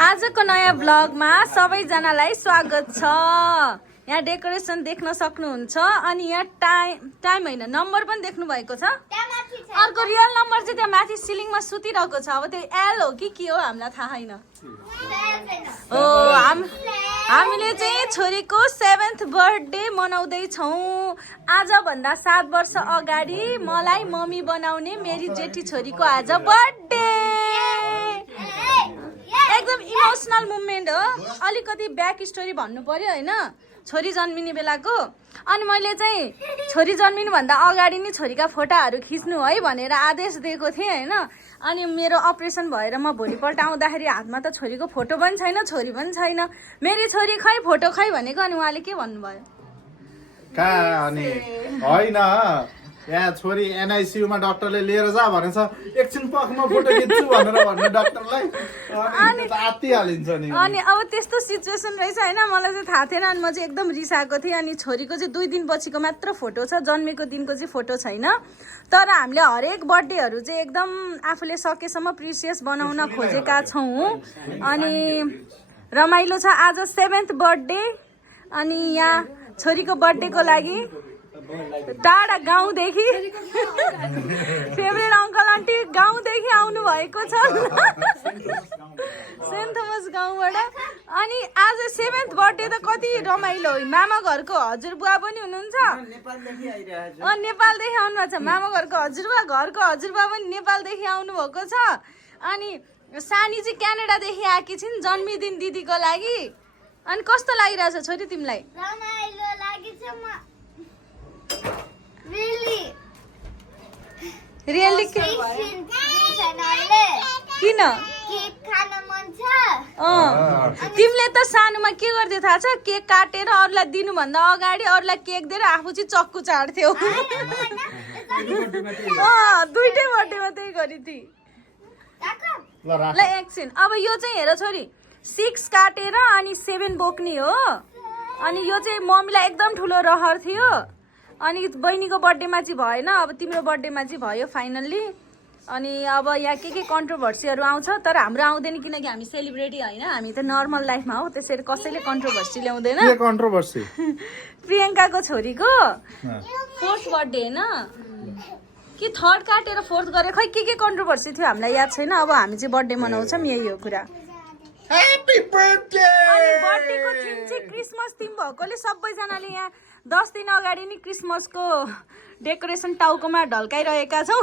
आजको नयाँ ब्लगमा सबैजनालाई स्वागत छ। यहाँ डेकोरेसन देख्न सक्नुहुन्छ अनि यहाँ टाइम हैन नम्बर पनि देख्नु भएको छ। अर्को रियल नम्बर चाहिँ त्यहाँ माथि सिलिङमा सुतिरहेको छ। अब त्यो एल हो कि के हो हामीलाई थाहा छैन। ओ हामीले चाहिँ छोरीको 7th बर्थडे मनाउँदै छौं। आज भन्दा 7 वर्ष अगाडि मलाई मम्मी बनाउने मेरी जेठी छोरीको आज बर्थडे। एकदम इमोसनल मोमेन्ट हो। अलिकति ब्याक स्टोरी भन्नु पर्यो हैन, छोरी जन्मिने बेलाको। अनि मैले चाहिँ छोरी जन्मिनु भन्दा अगाडि नै छोरीका फोटाहरू खिच्नु है भनेर आदेश दिएको थिएँ हैन। अनि मेरो अपरेसन भएर म भोलिपल्ट आउँदाखेरि हातमा त छोरीको फोटो पनि छैन, छोरी पनि छैन। मेरी छोरी खै फोटो खै भनेको। अनि उहाँले के भन्नुभयो अनि होइन यहाँ छोरी एनआइसियु मा डाक्टरले लिएर जा भनेछ, एकछिन पखमा फोटो खिच्छु भनेर भन्ने डाक्टरलाई अनि आत्तिहालिन्छ नि। अनि अब त्यस्तो सिचुएसन रहेछ हैन। मलाई चाहिँ थाहा थिएन। अनि म चाहिँ एकदम रिसाएको थिएँ। अनि छोरीको चाहिँ 2 दिन पछिको मात्र फोटो छ, जन्मेको दिनको चाहिँ फोटो छैन। तर हामीले हरेक बर्थडेहरू चाहिँ एकदम आफूले सकेसम्म प्रिसियस बनाउन खोजेका छौँ। अनि रमाइलो छ आज 7th बर्थडे। अनि यहाँ छोरीको बर्थडेको लागि टाढा गाउँदेखि फेभरेट अङ्कल आन्टी गाउँदेखि आउनु भएको छ, सेन्ट थोमस गाउँबाट। अनि आज 7th बर्थडे त कति रमाइलो। मामा घरको हजुरबुवा पनि हुनुहुन्छ, नेपालदेखि आउनु भएको छ। मामा घरको हजुरबुवा, घरको हजुरबुवा पनि नेपालदेखि आउनु भएको छ। अनि सानी चाहिँ क्यानाडादेखि आएकी छिन् जन्मदिन दिदीको लागि। अनि कस्तो लागिरहेछ छोरी तिमीलाई? रमाइलो लागेछ। रियली किन तिमीले त सानोमा के गर्थ्यौ थाहा छ? केक काटेर अरूलाई दिनुभन्दा अगाडि अरूलाई केक दिएर आफू चाहिँ चक्कु चाड्थ्यौ। दुईटै बर्थडेमा त्यही गरेथी। ल एकछिन, अब यो चाहिँ हेर छोरी 6 काटेर अनि 7 बोक्ने हो। अनि यो चाहिँ मम्मीलाई एकदम ठुलो रहर थियो। अनि बहिनीको बर्थडेमा चाहिँ भएन, अब तिम्रो बर्थडेमा चाहिँ भयो फाइनल्ली। अनि अब यहाँ के कन्ट्रोभर्सीहरू आउँछ, तर हाम्रो आउँदैन किनकि हामी सेलिब्रेटी होइन, हामी त नर्मल लाइफमा हो। त्यसरी कसैले कन्ट्रोभर्सी ल्याउँदैन। के कन्ट्रोभर्सी? प्रियङ्काको छोरीको 4th बर्थडे होइन कि 3rd काटेर 4th गरे, खै के कन्ट्रोभर्सी थियो हामीलाई याद छैन। अब हामी चाहिँ बर्थडे मनाउँछौँ, यही हो कुरा। Happy birthday. अनि बर्थडेको थिम चाहिँ क्रिसमस थिम भएकोले सबैजनाले यहाँ 10 दिन अगाडि नै क्रिसमसको डेकोरेसन टाउकोमा ढल्काइरहेका छौँ।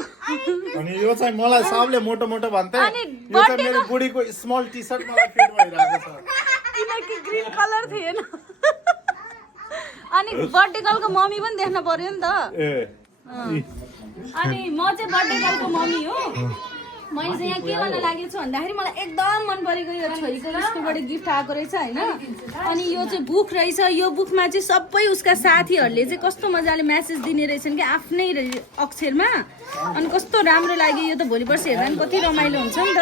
अनि यो चाहिँ मलाई सबले मोटो मोटो भन्थे। अनि यो चाहिँ मेरो बुढीको स्मल टी-शर्ट मलाई फिट भइरहेको छ किनकि ग्रीन कलर थिएन। अनि बर्थडे गर्लको मम्मी पनि देख्न पर्यो नि त। अनि म चाहिँ बर्थडे गर्लको मम्मी हो। मैले चाहिँ यहाँ के गर्न लागेको छु भन्दाखेरि मलाई एकदम मन परेको यो छोरीको स्कुलबाट गिफ्ट आएको रहेछ होइन। अनि यो चाहिँ बुक रहेछ। यो बुकमा चाहिँ सबै उसका साथीहरूले चाहिँ कस्तो मजाले म्यासेज दिने रहेछन् कि आफ्नै अक्षरमा। अनि कस्तो राम्रो लाग्यो। यो त भोलि पर्सि हेर्दा पनि कति रमाइलो हुन्छ नि त।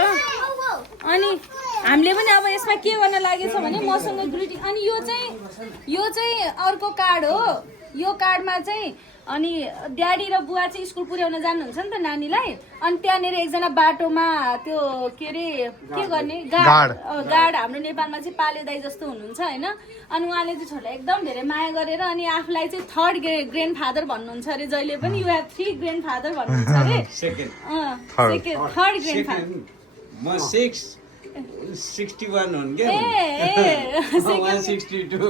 अनि हामीले पनि अब यसमा के गर्न लागेछ भने मसँग ग्रिटिङ। अनि यो चाहिँ अर्को कार्ड हो। यो कार्डमा चाहिँ अनि ड्याडी र बुवा चाहिँ स्कुल पुर्याउन जानुहुन्छ नि त नानीलाई। अनि त्यहाँनिर एकजना बाटोमा त्यो के अरे के गर्ने गार्ड हाम्रो नेपालमा चाहिँ पाले दाई जस्तो हुनुहुन्छ होइन। अनि उहाँले चाहिँ छोरीलाई एकदम धेरै माया गरेर अनि आफूलाई चाहिँ 3rd ग्रेन्ड फादर भन्नुहुन्छ अरे। जहिले पनि यु हेभ 3 ग्रेन्ड फादर भन्नुहुन्छ अरे। 3rd grand father. म 61 हुन् के 162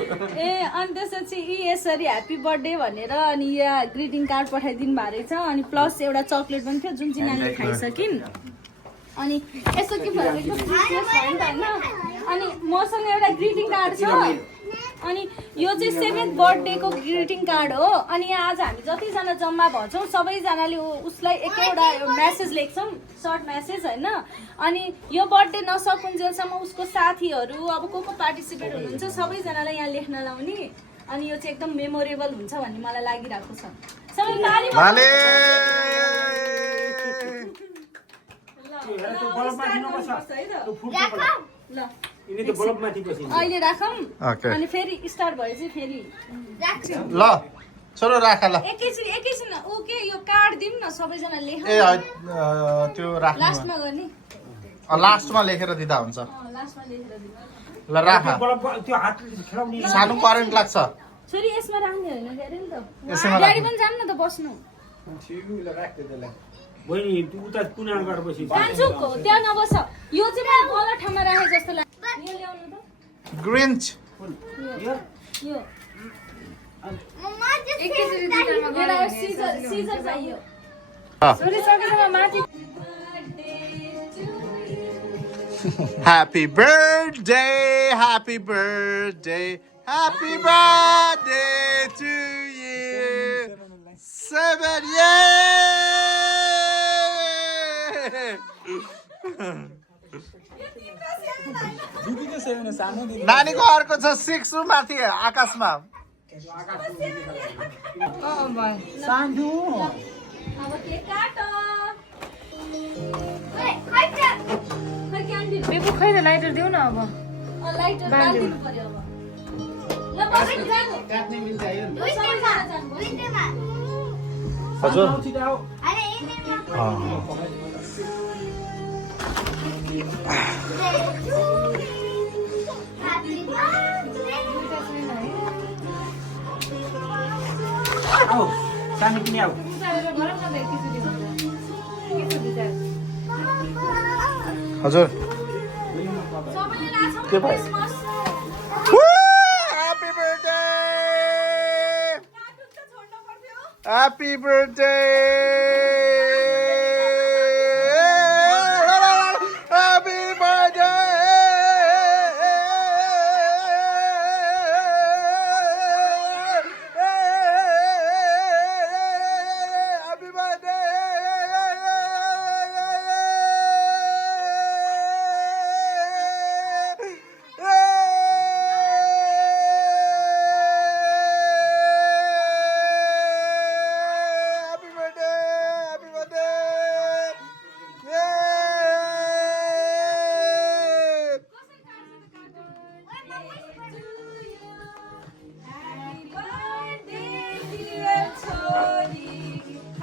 अनि त्यसपछि यसरी ह्याप्पी बर्थडे भनेर अनि यहाँ ग्रिटिङ कार्ड पठाइदिनु भएको रहेछ। अनि प्लस एउटा चक्लेट पनि थियो जुन चाहिँ नानीले खाइसकिन्। अनि यसो के भनेको होइन। अनि मसँग एउटा ग्रिटिङ कार्ड छ। अनि यो चाहिँ 7th बर्थडेको ग्रिटिङ कार्ड हो। अनि यहाँ आज हामी जतिजना जम्मा भन्छौँ सबैजनाले उसलाई एकैवटा म्यासेज लेख्छौँ, सर्ट म्यासेज होइन। अनि यो बर्थडे नसकुन्जेलसम्म उसको साथीहरू अब को पार्टिसिपेट हुनुहुन्छ सबैजनालाई यहाँ लेख्न लाउने। अनि यो चाहिँ एकदम मेमोरेबल हुन्छ भन्ने मलाई लागिरहेको छ। सबै ताली ल अहिले राखौँ। अनि फेरि स्टार्ट भएपछि फेरि ल छोरो राख ल। एकैछिन ओके यो कार्ड दिउँ न सबैजना लेख। त्यो राख्नु लास्टमा गर्ने। लास्टमा लेखेर दिँदा हुन्छ लास्टमा लेखेर दिनु ल राख त्यो हात खेलाउने सानो करेन्ट लाग्छ छोरी यसमा राख्ने होइन क्यारे नि त यसैमा ड्याडी राख्ने। पनि जानु न त बस्नु बहिनी तँ उता कुना गएर बसी कान्छु त्यहाँ नबस यो चाहिँ मलाई गलत ठाउँमा राखे जस्तो लाग्छ यो ल्याउनु त ग्रिन्च यो एकैचोटि दुईटामा मेरो सिजर सिजर चाहियो छोरी सकेसम्म माथि Happy birthday, happy birthday, happy birthday to you. 7 years! नानीको अर्को छ 6 रुम माथि आकाशमा सानो अब केक काटो खै क्यान्डिल बेबु खै त लाइटर देऊ न अब लाइटर बाल्दिनु पर्यो अब ल बस्नु जानु काट्ने मिल चाहियो नि सबैजना जानु हजुर आऊ सानो पनि आऊ उतारेर गरौँ न त एकैचोटि हुन्छ के छ विचार हजुर सबैले राछौँ के भयो? Christmas Happy birthday! कार्टुन त छोड्नु पर्थ्यो Happy birthday! Happy birthday!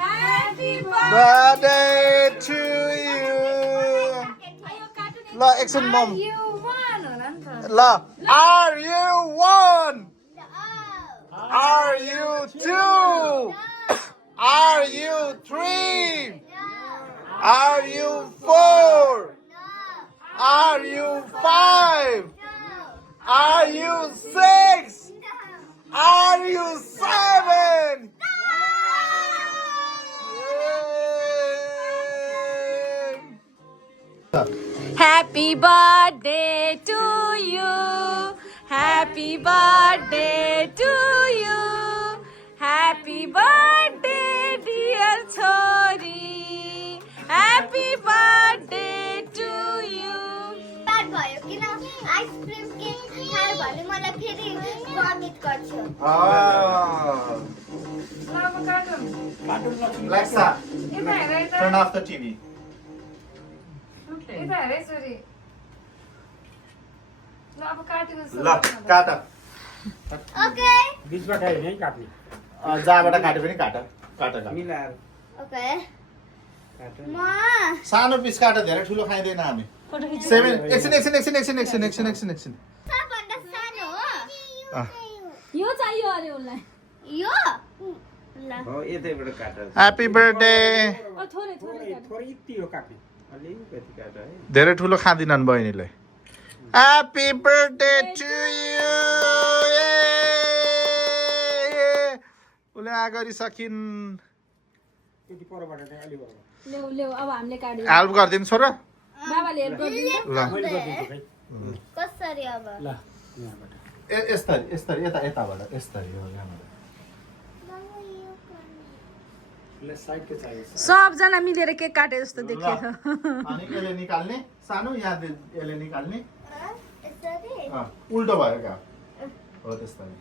Happy birthday to you. ल एकछिन मम यो वान होला नि त ल Are you one? Are you two? Are you three? Are you four? Are you five? Are you six? Are you seven? Happy birthday to you. Happy birthday to you. Happy birthday dear छोरी. Happy birthday to you. बात भयो किन ice cream cake खायो भने मलाई फेरि vomit गर्छ ल अब काटौँ Alexa, यता हेर यता turn off the TV. यता हेर है छोरी ल अब काटेको जस्तो ल लाग्छ न त। काट ओके बिचमा खायो नि काट्ने जहाँबाट काटे पनि काट काट मिलाएर ओके काट म सानो पिस काट धेरै ठुलो खाइँदैन हामी फोटो खिच्नु 7 एकछिन सबभन्दा सानो हो यो चाहियो अरे उसलाई यो ल हो यतैबाट काट ह्यापी बर्थडे थोरै थोरै थोरै थोरै यति हो काट्ने अलिकति काट है धेरै ठुलो खाँदिनन् बहिनीले ह्यापी बर्थडे टु यु उसले अगाडि सकिन् यति परबाट चाहिँ अलि परबाट ल्याउ ल्याउ अब हामीले काट्यो हेल्प गरिदिनु छोरा बाबाले हेल्प गरिदिनु ल मैले गरिदिन्छु खै कसरी अब ल यहाँबाट यस्तरी यताबाट यस्तरी हो यहाँबाट ल साइडको चाहियो सबजना मिलेर केक काटे जस्तो ल। देखियो अनि यसले निकाल्ने सानो यहाँ यसले निकाल्ने यसरी उल्टो भयो क्या हो त्यस्तरी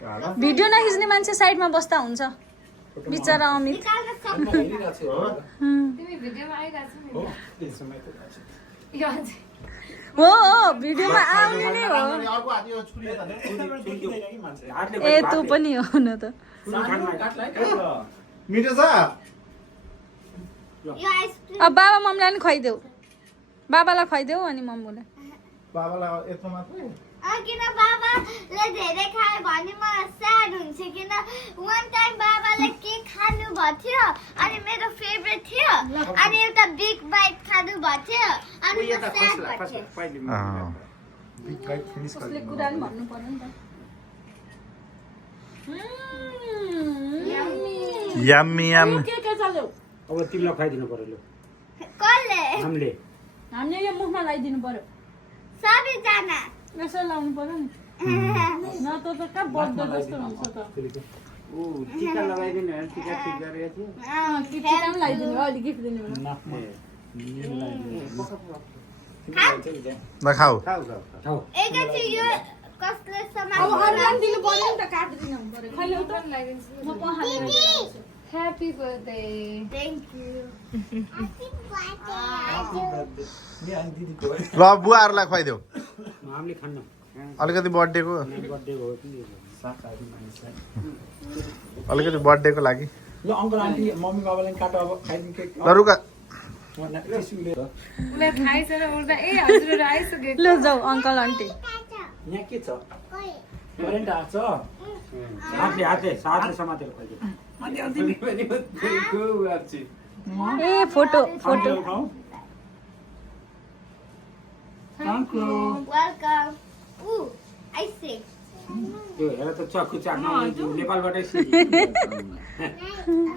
काढ। भिडियो नखिच्ने मान्छे साइडमा बस्दा हुन्छ बिचरा अमित निकाल्न सक्छ हो तिमी भिडियोमा आइरहेको छ हो नि त्यसो मैले यो अझै हो भिडियोमा आउने नै हो अनि अर्को हात यो छुरी यता ने। हातले ए तँ पनि हो न त मिठो छ यो आइसक्रिम अब बाबा मम्मीलाई नि खुवाइदेऊ बाबालाई खुवाइदेऊ अनि मम्मूलाई बाबालाई यत्रो मात्रै किन बाबाले धेरै खायो भने मलाई स्याड हुन्छ किन वान टाइम बाबाले केक खानु भएको थियो अनि मेरो फेभरेट थियो अनि एउटा बिग बाइट खानु भएको थियो अनि म स्याड भएको थियो उसले कुरा नि भन्नु पर्यो नि त यम्मी यम के चल्यो अब तिमीलाई खुवाइदिनु पर्यो लु कसले हामीले हामीले यो मुखमा लगाइदिनु पर्यो सबैजना यसो लाउनु पर्यो नि न त कहाँ बढ्दो जस्तो हुन्छ त ऊ टिका लगाइदिनु हेर टिका ठिक गरेको थियो टिका पनि लगाइदिनु अहिले गिफ्ट दिनु भने नखाऊ खाऊ एकैछिन यो कसले अब समाज अरू दिनु पर्यो नि त काटिदिनु पर्यो खै ल्याउ त म पखालेर ल्याउँछु। Happy birthday. थ्याङ्क यू ल बुवाहरूलाई खुवाइदेऊ हामीले खान्न अलिकति बर्थडेको बर्थडेको हो कि अलिकति बर्थडेको लागि ल अङ्कल आन्टी मम्मी बाबालाई काटो अब खाइदिनु केक ल रुका उसलाई थाहै छैन उल्टा ए हजुरहरू आइसक्यो ल जाऊ अङ्कल आन्टी यहाँ के छ प्यारेन्ट आएको छ हातले समातेर खाइदियो ए फोटो फोटो वेलकम ऊ आई से त्यो हेर त चक्कु चाक्नु नेपालबाटै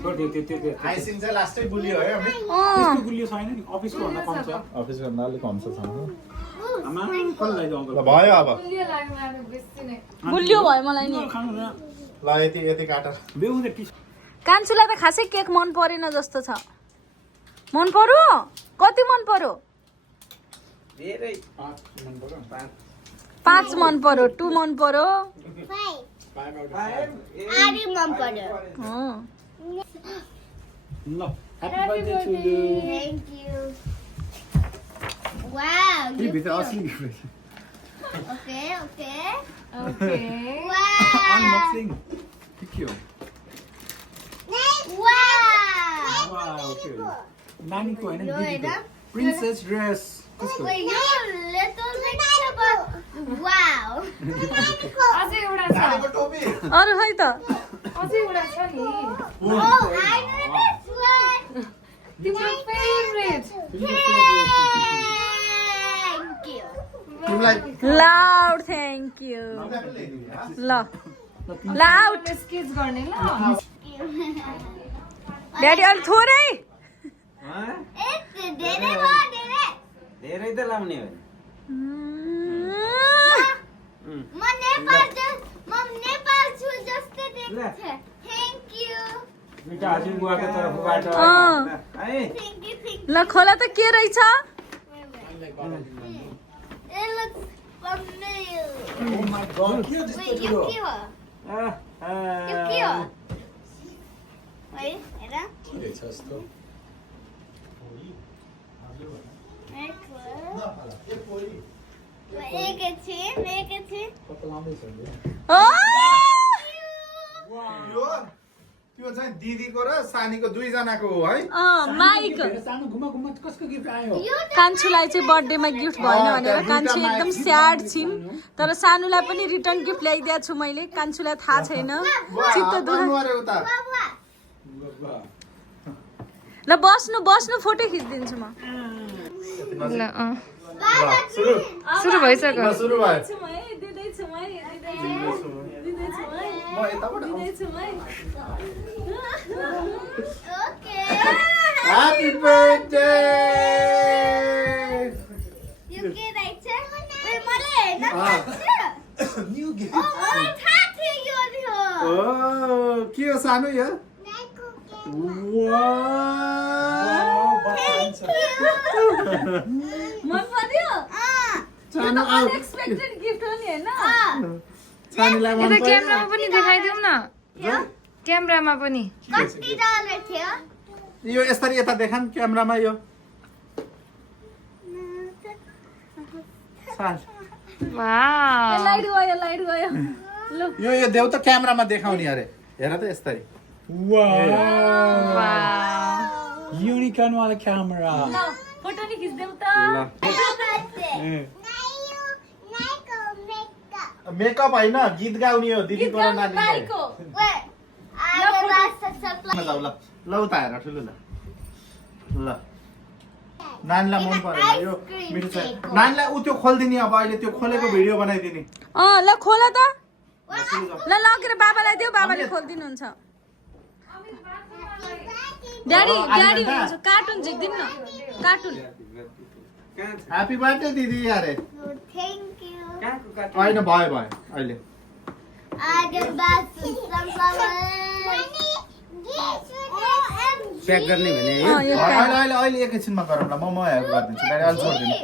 छोडिदियो त्यो आइसिङ चाहिँ लास्टै बुलियो है हामी त्यस्तो गुलियो छैन नि अफिसको भन्दा कम छ अफिसको भन्दा अलिक कम छ आमा कसलाई लगाइदियो अङ्कल ल भयो अब गुलियो लाग्नु लाग्नु बेसी नै गुलियो भयो मलाई नि खानु न ल यति काटेर बेहुने टिस कान्छुलाई त खासै केक मन परेन जस्तो छ मन पर्यो कति मन पर्यो धेरै 5 मन पर्यो 2 मन पर्यो आरी मन पर्यो अँ। ल happy birthday to you thank you wow के भित्र असली okay okay okay wow unboxing के हो वाउ के हो नानीको हैन यो दिदीको हैन? प्रिन्सेस ड्रेस कसको यो लिटल बिट वाउ अझै एउटा छ टोपी अरू है त अझै एउटा छ नि Oh, I know this one. तिम्रो फेभरेट Thank you. तिमीलाई लाउड थ्याङ्क यू ल लाउड स्केच गर्ने ल ड्याडी अलि थोरै It's धेरै भयो धेरै धेरै त लाउने हो म नेपाल छु जस्तै देख्छ थ्याङ्क यू दुईटा हजुर बुवाको तर्फबाट अँ। है थ्याङ्क यू ल खोला त के रहेछ It looks familiar. Oh my god के Wait, जस्तो यो ठुलो के हो? यो के हो? Wait, हेर। एकैछिन त्यो चाहिँ दिदीको र सानीको दुईजनाको हो है माइक सानो घुमा घुमा कसको गिफ्ट आयो कान्छुलाई चाहिँ बर्थडेमा गिफ्ट भएन भनेर कान्छु एकदम स्याड छिन् तर सानुलाई पनि रिटर्न गिफ्ट ल्याइदिएको छु मैले कान्छुलाई थाहा छैन चित्त दुख ल बस्नु बस्नु फोटो खिचिदिन्छु म ल सुरु भइसक्यो सुरु भयो Happy birthday! यो के रहेछ? ओइ मलाई हेर्न पर्छ? New gift. मलाई थाहा थियो यो थियो। Oh, के हो सानो यो? मन पर्यो सानो अनएक्सपेक्टेड गिफ्ट हो नि हैन सानीलाई मन यता पर्यो? क्यामेरामा पनि देखाइदिउँ न क्यामेरामा पनि कति डलर थियो? यो यसरी यता देखान क्यामेरामा यो साल। वाउ लाइट गयो ल यो देऊ त क्यामेरामा देखाउने अरे हेर त यसरी वाउ युनिकर्न वाला क्यामेरा फोटो नि खिच्देऊ त मेकअप होइन गीत गाउने हो दिदी गीत गाउनु बारीको ल ल उता हेर ठुलो ल ल नानीलाई मन परेन यो मिठो छ नानीलाई उ त्यो खोलिदिने अब अहिले त्यो खोलेको भिडियो बनाइदिने ल खोल त ल लगेर बाबालाई देऊ बाबाले खोलिदिनुहुन्छ ड्याडी ड्याडी हुनुहुन्छ कार्टुन झिक्दिनु न कार्टुन ह्यापी बर्थडे दिदी यारे थ्याङ्क यू होइन भयो भयो अहिले प्याक गर्ने भने अहिले अहिले एकैछिनमा गरौँ ल म हेल्प गरिदिन्छु अहिले अहिले छोडिदिनु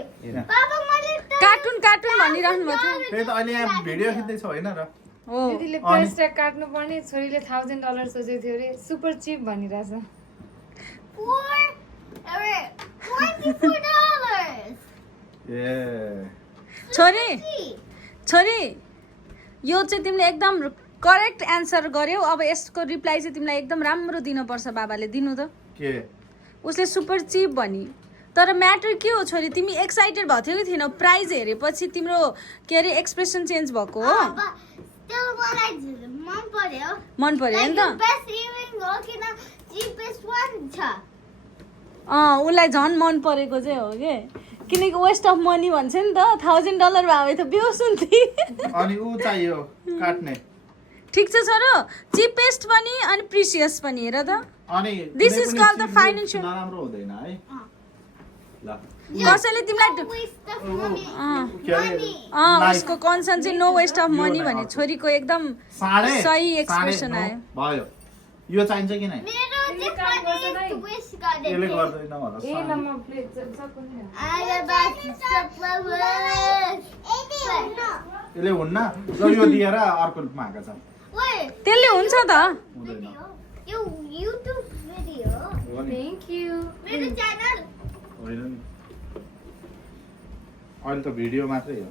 कार्टुन कार्टुन भनिरहनु भएको थियो त्यही त अहिले यहाँ भिडियो खिच्दैछ होइन र हो दिदीले प्राइस ट्याग काट्नु पर्ने छोरीले $1000 सोचेको थियो अरे सुपर चिप भनिरहेछ ए छोरी छोरी यो चाहिँ तिमीले एकदम करेक्ट एन्सर गर्यौ अब यसको रिप्लाई चाहिँ तिमीलाई एकदम राम्रो दिनुपर्छ बाबाले दिनु त के उसले सुपर चिप भनी तर म्याटर के हो छोरी तिमी एक्साइटेड भएको थियौ कि थिएन प्राइज हेरेपछि तिम्रो के अरे एक्सप्रेसन चेन्ज भएको हो मन पर्यो नि त उसलाई झन् मन परेको चाहिँ हो के किनकि वेस्ट अफ मनी भन्छ नि त $1000 भए त बेहोस हुन्थे अनि ऊ चाहियो काट्ने ठिक छ छोरो चिपेस्ट पनि अनि प्रिसियस पनि हेर त अनि This is called the financial- नराम्रो हुँदैन है ल कसैले तिमीलाई के अरे उसको कन्सर्न चाहिँ नो वेस्ट अफ मनी भने छोरीको एकदम साढे सही एक्सप्रेसन साढे आयो नौ भयो यो चाहिन्छ कि नै यसले गर्दैन होला ए ल म प्लेट सक्छु नि यसले हुन्न ल यो दिएर अर्को मागा छ त्यसले हुन्छ त हुँदैन थ्याङ्क यू होइन नि अहिले त भिडियो मात्रै हो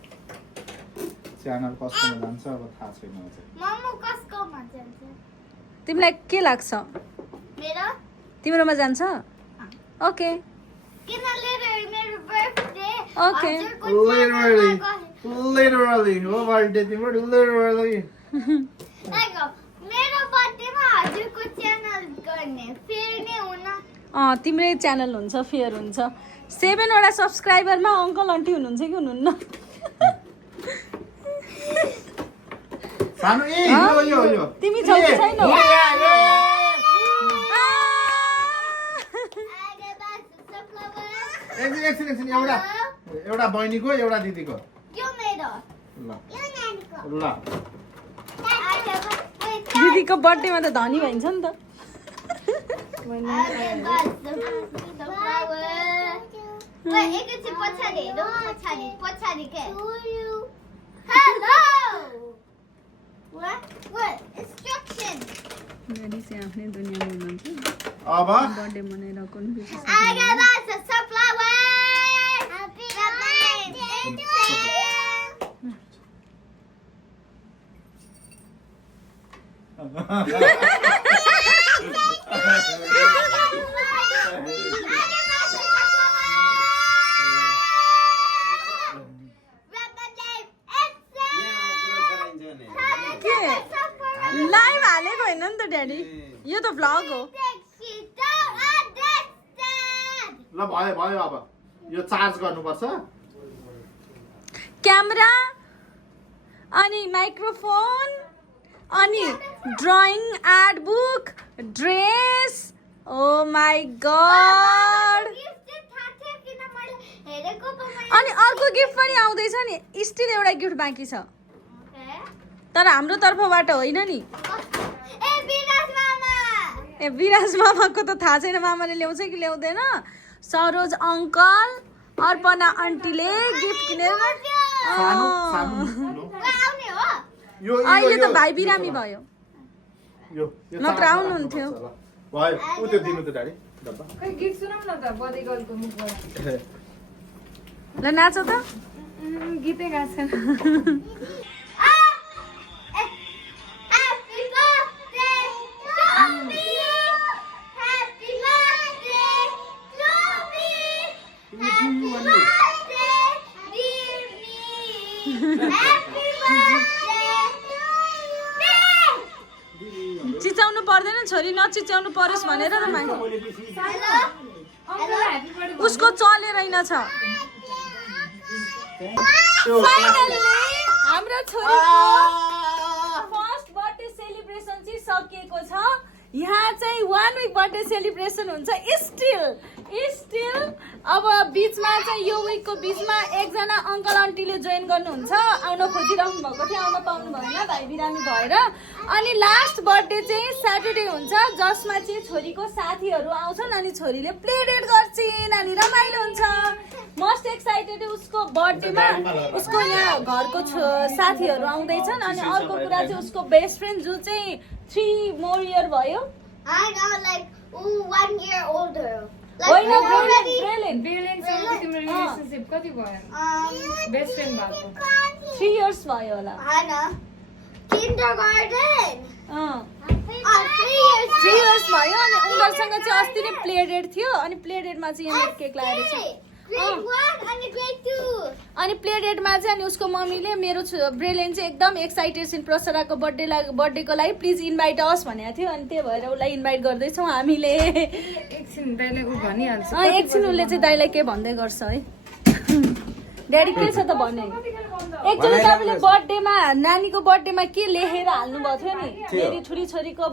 च्यानल कसकोमा जान्छ अब थाहा छैन अझै तिमीलाई के लाग्छ तिम्रोमा जान्छ ओके ओके लिटरली हो बर्थडे तिम्रो लिटरली तिम्रै च्यानल हुन्छ फेयर हुन्छ 7वटा सब्सक्राइबरमा अङ्कल आन्टी हुनुहुन्छ कि हुनुहुन्न सानो ए यो यो यो तिमी छौ कि छैनौ एकछिन एउटा बहिनीको एउटा दिदीको ल ल दिदीको बर्थडेमा त धनी भइन्छ नि त ड्याडी चाहिँ आफ्नै दुनियाँमा हुनुहुन्छ अब बर्थडे मनाइरहेको लाइभ हालेको होइन नि त ड्याडी यो त भ्लग हो ल भयो भयो अब यो चार्ज गर्नुपर्छ क्यामेरा अनि माइक्रोफोन अनि drawing art book dress oh my god अनि अर्को गिफ्ट पनि आउँदैछ नि स्टिल एउटा गिफ्ट बाँकी छ तर हाम्रो तर्फबाट होइन नि ए विराज मामाको त थाहा छैन मामाले ल्याउँछ कि ल्याउँदैन सरोज अङ्कल अर्पणा आन्टीले गिफ्ट किनेर अहिले त भाइ बिरामी भयो नत्र आउनुहुन्थ्यो भयो उ त्यो दिनु त ड्याडी डब्बा खै गीत सुनाऊ न त बदे गर्लको मुखबाट ल नाच त गीतै गाएको छैन Happy birthday to me. चिचाउनु पर्दैन छोरी नचिच्याउनु परोस् भनेर त माइ Hello. Hello. उसको चलेर रहेनछ फाइनली हाम्रो छोरीको फर्स्ट बर्थडे सेलिब्रेसन चाहिँ सकिएको छ यहाँ चाहिँ 1 विक बर्थडे सेलिब्रेसन हुन्छ स्टिल अब बीचमा चाहिँ यो विकको बीचमा एकजना अङ्कल आन्टीले जोइन गर्नुहुन्छ आउन खोजिरहनु भएको थियो आउन पाउनु भएन भाइ बिरामी भएर अनि लास्ट बर्थडे चाहिँ स्याटरडे हुन्छ जसमा चाहिँ छोरीको साथीहरू आउँछन् अनि छोरीले प्ले डेट गर्छिन् अनि रमाइलो हुन्छ मोस्ट एक्साइटेड उसको बर्थडेमा उसको यहाँ घरको साथीहरू आउँदैछन् अनि अर्को कुरा चाहिँ उसको बेस्ट फ्रेन्ड जो चाहिँ 3 more year भयो I know, like 1 year older. होइन already. बेलेन्ससँग तिम्रो रिलेसनसिप कति भयो बेस्ट फ्रेन्ड भएको 3 years भयो होला I know. Kindergarten. 3 years. 3 years भयो अनि उनीहरूसँग चाहिँ अस्ति नै प्ले डेट थियो अनि प्ले डेटमा चाहिँ यहाँ केक ल्याएर छ Grade 1 and grade 2. अनि प्ले डेटमा चाहिँ अनि उसको मम्मीले मेरो ब्रेलेन चाहिँ एकदम एक्साइटेड छिन् प्रसराको बर्थडेको लागि प्लिज इन्भाइट अस भनेको थियो अनि त्यही भएर उसलाई इन्भाइट गर्दैछौँ हामीले एकछिन दाइले उ भनिहाल्छ एकछिन उसले चाहिँ दाइलाई के भन्दै गर्छ है ड्याडी के छ त भने एकचोटि तपाईँले बर्थडेमा नानीको बर्थडेमा के लेखेर हाल्नु भएको थियो नि मेरी ठुली छोरीको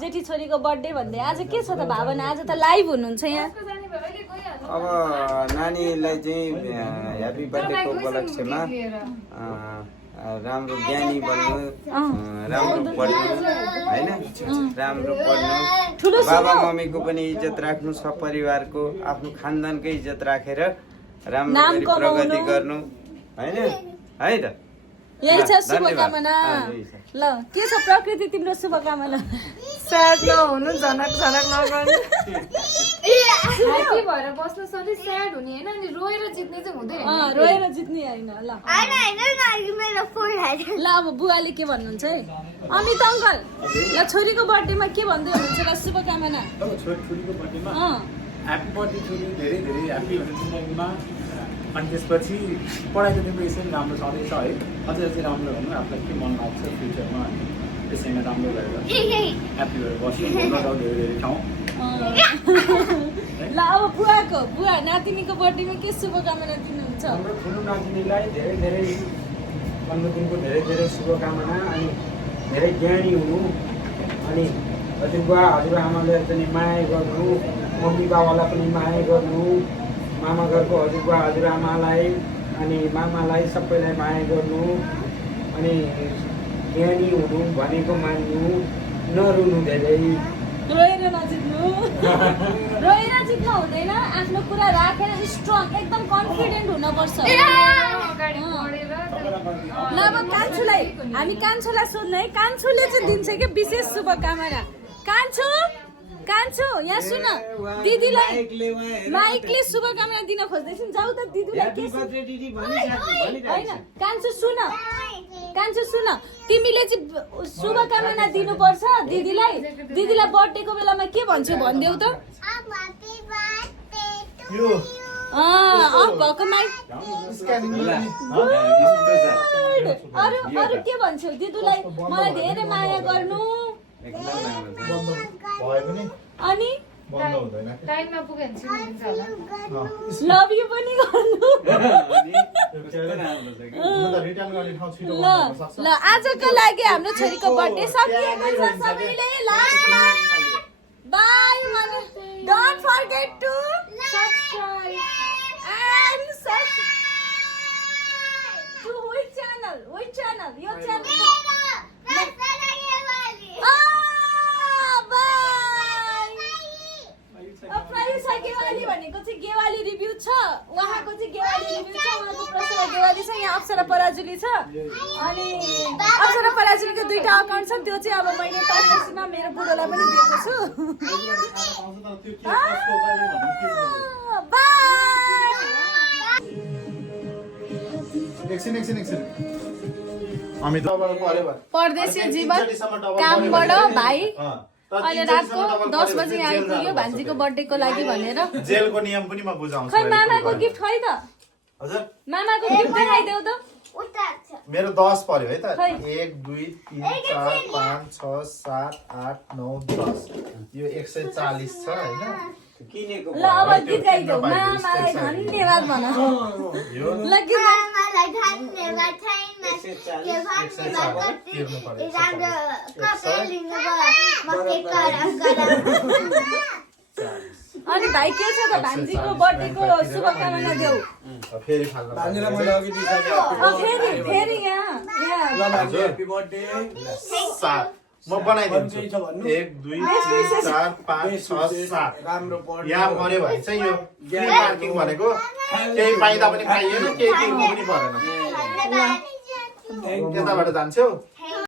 जेठी छोरीको बर्थडे भन्दै आज के छ त भावना आज त लाइभ हुनुहुन्छ यहाँ अब नानीलाई चाहिँ ह्याप्पी बर्थडेको उपलक्ष्यमा राम्रो ज्ञानी बन्नु राम्रो पढ्नु होइन राम्रो पढ्नु बाबा मम्मीको पनि इज्जत राख्नु सपरिवारको आफ्नो खानदानकै इज्जत राखेर राम्रो प्रगति गर्नु होइन है त यही छ शुभकामना ल के छ प्रकृति तिम्रो शुभकामना स्याड नहुनु झनक नगर्नु ह्याप्पी भएर बस्नु सधैँ स्याड हुने होइन अनि रोएर जित्ने चाहिँ हुँदैन रोएर जित्ने होइन ल मेरो forehead. ल अब बुवाले के भन्नुहुन्छ है अमित अङ्कल ल छोरीको बर्थडेमा के भन्दै हुनुहुन्छ ल शुभकामना छोरीको बर्थडेमा ह्याप्पी बर्थडे छोरी धेरै धेरै ह्याप्पी हुनु जिन्दगीमा अनि त्यसपछि पढाइ त तिम्रो यसरी राम्रो छँदैछ है अझै अझै राम्रो हुनु आफूलाई के मन लाग्छ फ्युचरमा त्यसैमा राम्रो गरेर ह्याप्पी भएर बस्नु लगाउ धेरै धेरै ठाउँ ल अब बुवा नातिनीको बर्थडेमा के शुभकामना दिनुहुन्छ हाम्रो ठुलो नातिनीलाई धेरै धेरै जन्मदिनको धेरै धेरै शुभकामना अनि धेरै ज्ञानी हुनु अनि हजुरबुवा हजुरआमाले पनि माया गर्नु मम्मी बाबालाई पनि माया गर्नु मामा घरको हजुरबुवा हजुरआमालाई अनि मामालाई सबैलाई माया गर्नु अनि ज्ञानी हुनु भनेको मान्नु नरुनु धेरै रोएर नजित्नु रोएर जित्नु हुँदैन आफ्नो कुरा राखेर स्ट्रङ एकदम कन्फिडेन्ट हुनुपर्छ अगाडि बढेर ल अब कान्छुलाई हामी कान्छुलाई सोध्ने है कान्छुले चाहिँ दिन्छ कि विशेष शुभकामना कान्छु यहाँ सुन दिदीलाई माइकले शुभकामना दिन खोज्दैछन् जाऊ त दिदीलाई के होइन कान्छु सुन तिमीले चाहिँ शुभकामना दिनुपर्छ दिदीलाई बर्थडेको बेलामा के भन्छौ भनिदेऊ त भएको माइक अरू के भन्छौ दिदीलाई मलाई धेरै माया गर्नु अनि टाइममा पुग्यो भने सुनिन्छ होला लभ यु पनि गर्नु ल आजको लागि हाम्रो छोरीको बर्थडे सकिएको छ सबैले लास्टमा बाइ भने don't forget to subscribe and to which channel यो च्यानल गेवाली भनेको चाहिँ गेवाली रिभ्यू छ उहाँको चाहिँ गेवाली रिभ्यू छ उहाँको प्रसरा गेवाली छ यहाँ अप्सरा पराजुली छ अनि अप्सरा पराजुलीको 2टा अकाउन्ट छ त्यो चाहिँ अब मैले पार्टनरसिपमा मेरो बुढोलाई पनि दिएको छु एकछिन अमित परदेशी जीवन कामबाट भाइ अहिले रातको 10 बजे आइपुग्यो भान्जीको बर्थडेको लागि भनेर जेलको नियम पनि म बुझाउँछु खै मामाको गिफ्ट खै त हजुर मामाको गिफ्ट देखाइदेऊ त उता छ मेरो 10 पर्यो है त खै। 1 2 3 4 5 6 7 8 9 10 यो 140 छ हैन किनेको ल अब गीत गाइदेऊ मामालाई धन्यवाद भन यो ल गीत गाइ। मामालाई धन्यवाद छैन के धन्यवाद कति राम्रो कपडा लिनुभयो म के गरम अनि भाइ के छ त भान्जीको बर्थडेको शुभकामना देऊ फेरि फाल्न भान्जीलाई मैले अघि दिइसकेँ फेरि यहाँ ल भान्जी ह्यापी बर्थडे 7 म बनाइदिन्छु छ भन्नु 1 2 3 4 5 6 7 राम्रो पढ्नु यहाँ मर्यो भने चाहिँ यो फ्री पार्किङ भनेको केही पाइदा पनि पाइएन केही किन्नु पनि परेन धन्यवाद यताबाट जान्छौ